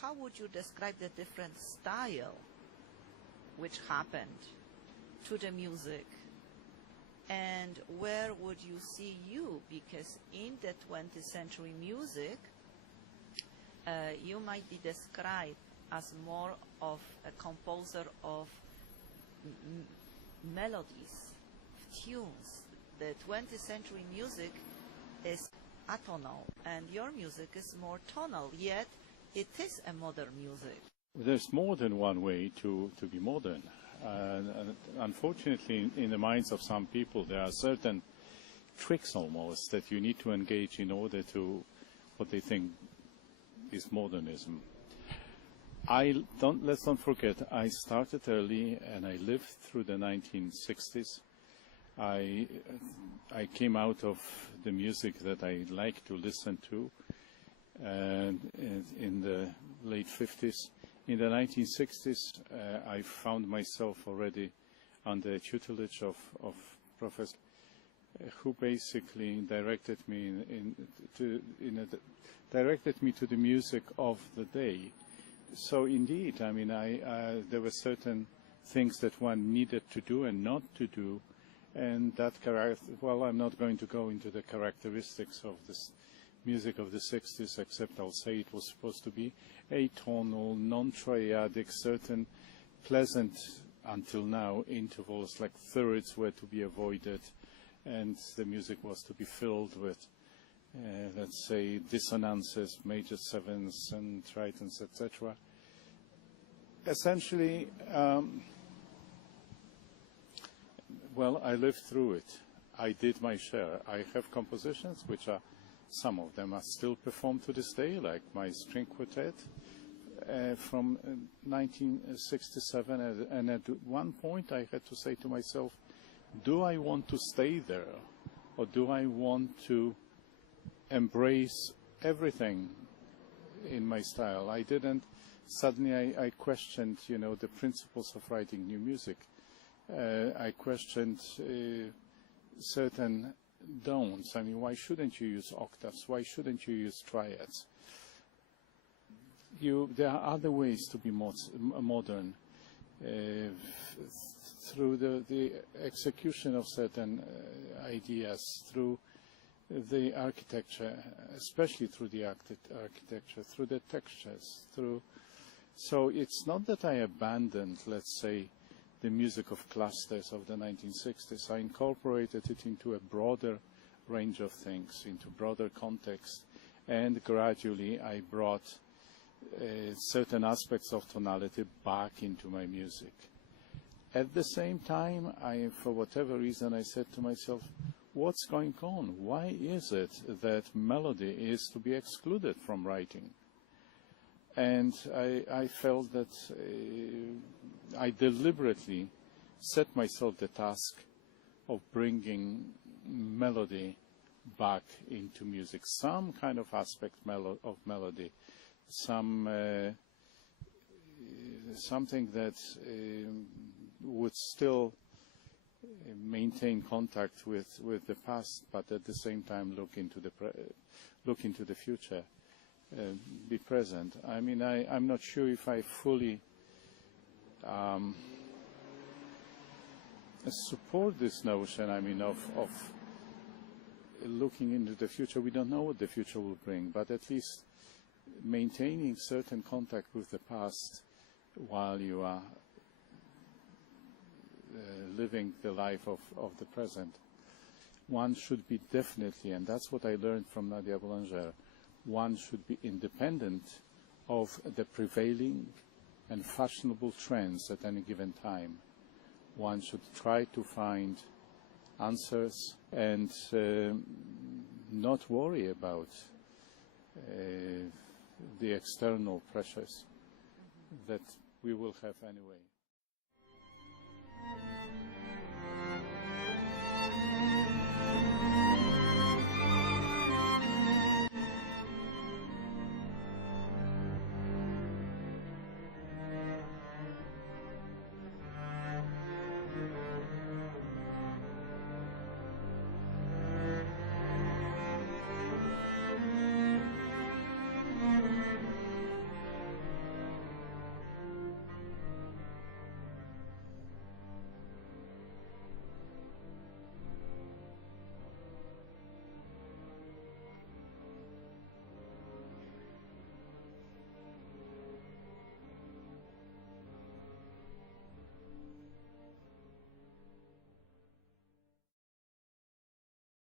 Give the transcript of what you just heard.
how would you describe the different style which happened to the music? And where would you see you? Because in the 20th century music, you might be described as more of a composer of melodies, tunes. The 20th century music is atonal, and your music is more tonal, yet it is a modern music. There's more than one way to be modern. And unfortunately, in the minds of some people, there are certain tricks almost that you need to engage in order to what they think is modernism. Let's not forget, I started early and I lived through the 1960s. I came out of the music that I like to listen to in the late 50s. In the 1960s, I found myself already under the tutelage of Professor who basically directed me directed me to the music of the day. So indeed, I mean, there were certain things that one needed to do and not to do, and that well, I'm not going to go into the characteristics of this music of the 60s, except I'll say it was supposed to be atonal, non-triadic, certain pleasant, until now, intervals like thirds were to be avoided, and the music was to be filled with, let's say, dissonances, major sevenths and tritons, etc. Essentially, well, I lived through it. I did my share. I have compositions which are, some of them are still performed to this day, like my string quartet from 1967. And at one point I had to say to myself, do I want to stay there, or do I want to embrace everything in my style? I didn't. Suddenly I questioned, you know, the principles of writing new music. I questioned certain don'ts. I mean, why shouldn't you use octaves? Why shouldn't you use triads? There are other ways to be modern through the execution of certain ideas, through the architecture, especially through the architecture, through the textures, so it's not that I abandoned, let's say, the music of clusters of the 1960s. I incorporated it into a broader range of things, into broader context, and gradually I brought certain aspects of tonality back into my music. At the same time, for whatever reason, I said to myself, what's going on? Why is it that melody is to be excluded from writing? And I felt that I deliberately set myself the task of bringing melody back into music, some kind of aspect of melody, something that would still maintain contact with the past, but at the same time look into the future, be present. I mean, I'm not sure if I fully support this notion, I mean, of looking into the future. We don't know what the future will bring, but at least maintaining certain contact with the past while you are living the life of the present. One should be definitely, and that's what I learned from Nadia Boulanger, one should be independent of the prevailing and fashionable trends at any given time. One should try to find answers and not worry about the external pressures that we will have anyway.